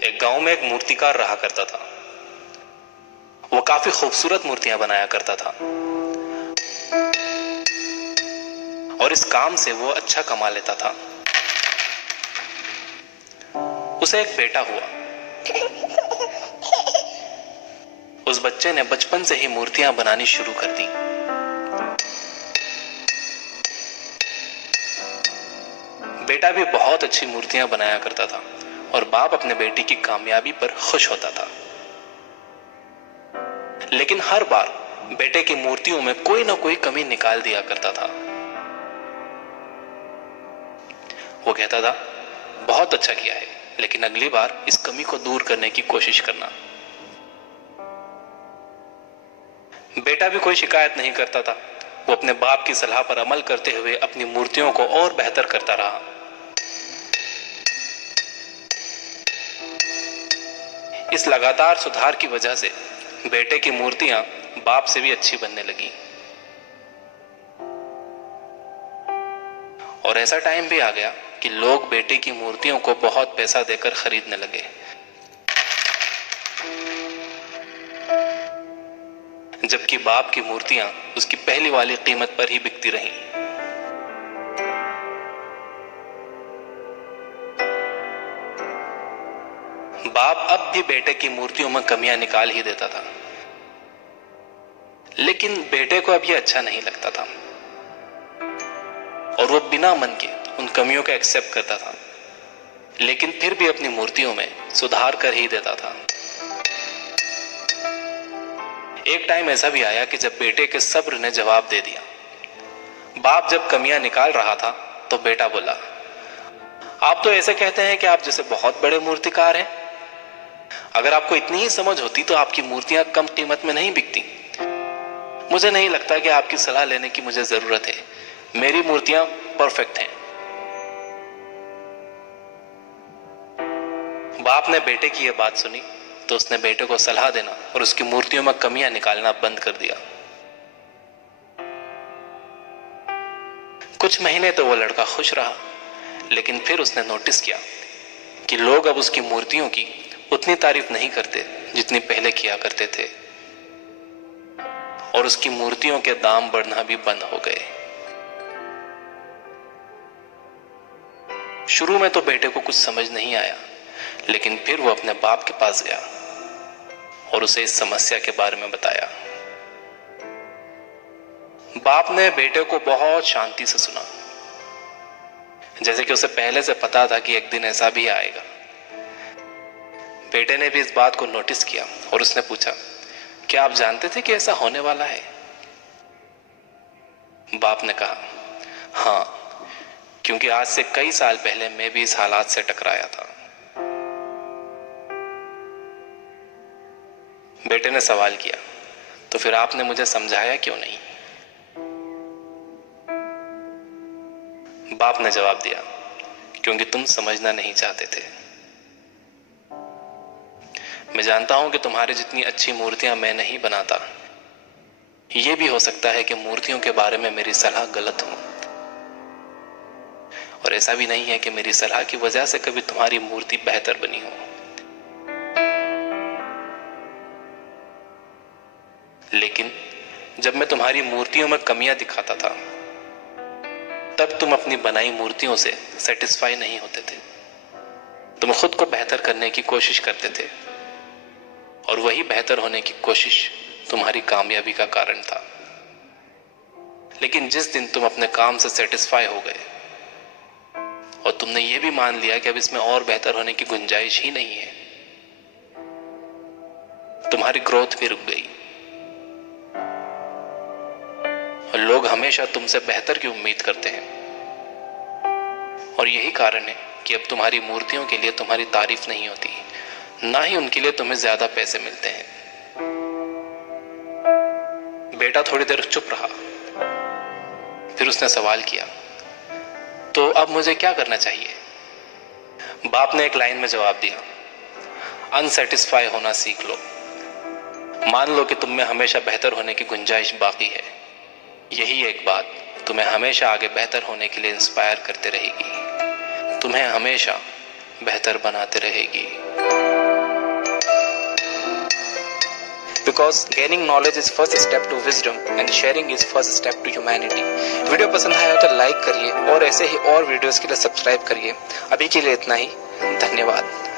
एक गांव में एक मूर्तिकार रहा करता था। वो काफी खूबसूरत मूर्तियां बनाया करता था और इस काम से वो अच्छा कमा लेता था। उसे एक बेटा हुआ। उस बच्चे ने बचपन से ही मूर्तियां बनानी शुरू कर दी। बेटा भी बहुत अच्छी मूर्तियां बनाया करता था और बाप अपने बेटे की कामयाबी पर खुश होता था। लेकिन हर बार बेटे की मूर्तियों में कोई ना कोई कमी निकाल दिया करता था। वो कहता था, बहुत अच्छा किया है, लेकिन अगली बार इस कमी को दूर करने की कोशिश करना। बेटा भी कोई शिकायत नहीं करता था। वो अपने बाप की सलाह पर अमल करते हुए अपनी मूर्तियों को और बेहतर करता रहा। इस लगातार सुधार की वजह से बेटे की मूर्तियां बाप से भी अच्छी बनने लगी। और ऐसा टाइम भी आ गया कि लोग बेटे की मूर्तियों को बहुत पैसा देकर खरीदने लगे। जबकि बाप की मूर्तियां उसकी पहली वाली कीमत पर ही बिकती रहीं। बाप अब भी बेटे की मूर्तियों में कमियां निकाल ही देता था, लेकिन बेटे को अब यह अच्छा नहीं लगता था और वो बिना मन के उन कमियों को एक्सेप्ट करता था, लेकिन फिर भी अपनी मूर्तियों में सुधार कर ही देता था। एक टाइम ऐसा भी आया कि जब बेटे के सब्र ने जवाब दे दिया। बाप जब कमियां निकाल रहा था तो बेटा बोला, आप तो ऐसे कहते हैं कि आप जैसे बहुत बड़े मूर्तिकार हैं। अगर आपको इतनी ही समझ होती तो आपकी मूर्तियां कम कीमत में नहीं बिकती। मुझे नहीं लगता कि आपकी सलाह लेने की मुझे जरूरत है। मेरी मूर्तियां परफेक्ट हैं। बाप ने बेटे की यह बात सुनी तो उसने बेटे को सलाह देना और उसकी मूर्तियों में कमियां निकालना बंद कर दिया। कुछ महीने तो वो लड़का खुश रहा, लेकिन फिर उसने नोटिस किया कि लोग अब उसकी मूर्तियों की उतनी तारीफ नहीं करते जितनी पहले किया करते थे और उसकी मूर्तियों के दाम बढ़ना भी बंद हो गए। शुरू में तो बेटे को कुछ समझ नहीं आया, लेकिन फिर वो अपने बाप के पास गया और उसे इस समस्या के बारे में बताया। बाप ने बेटे को बहुत शांति से सुना, जैसे कि उसे पहले से पता था कि एक दिन ऐसा भी आएगा। बेटे ने भी इस बात को नोटिस किया और उसने पूछा, क्या आप जानते थे कि ऐसा होने वाला है? बाप ने कहा, हाँ, क्योंकि आज से कई साल पहले मैं भी इस हालात से टकराया था। बेटे ने सवाल किया, तो फिर आपने मुझे समझाया क्यों नहीं? बाप ने जवाब दिया, क्योंकि तुम समझना नहीं चाहते थे। मैं जानता हूं कि तुम्हारी जितनी अच्छी मूर्तियां मैं नहीं बनाता। यह भी हो सकता है कि मूर्तियों के बारे में मेरी सलाह गलत हो, और ऐसा भी नहीं है कि मेरी सलाह की वजह से कभी तुम्हारी मूर्ति बेहतर बनी हो। लेकिन जब मैं तुम्हारी मूर्तियों में कमियां दिखाता था, तब तुम अपनी बनाई मूर्तियों से सेटिस्फाई नहीं होते थे। तुम खुद को बेहतर करने की कोशिश करते थे और वही बेहतर होने की कोशिश तुम्हारी कामयाबी का कारण था। लेकिन जिस दिन तुम अपने काम से सेटिस्फाई हो गए और तुमने ये भी मान लिया कि अब इसमें और बेहतर होने की गुंजाइश ही नहीं है, तुम्हारी ग्रोथ भी रुक गई और लोग हमेशा तुमसे बेहतर की उम्मीद करते हैं। और यही कारण है कि अब तुम्हारी मूर्तियों के लिए तुम्हारी तारीफ नहीं होती, ना ही उनके लिए तुम्हें ज्यादा पैसे मिलते हैं। बेटा थोड़ी देर चुप रहा, फिर उसने सवाल किया, तो अब मुझे क्या करना चाहिए? बाप ने एक लाइन में जवाब दिया, अनसेटिस्फाई होना सीख लो। मान लो कि तुम में हमेशा बेहतर होने की गुंजाइश बाकी है। यही एक बात तुम्हें हमेशा आगे बेहतर होने के लिए इंस्पायर करते रहेगी, तुम्हें हमेशा बेहतर बनाते रहेगी। Because gaining knowledge is first step to wisdom and sharing is first step to humanity. Video पसंद आया तो लाइक करिए और ऐसे ही और वीडियोस के लिए सब्सक्राइब करिए। अभी के लिए इतना ही, धन्यवाद।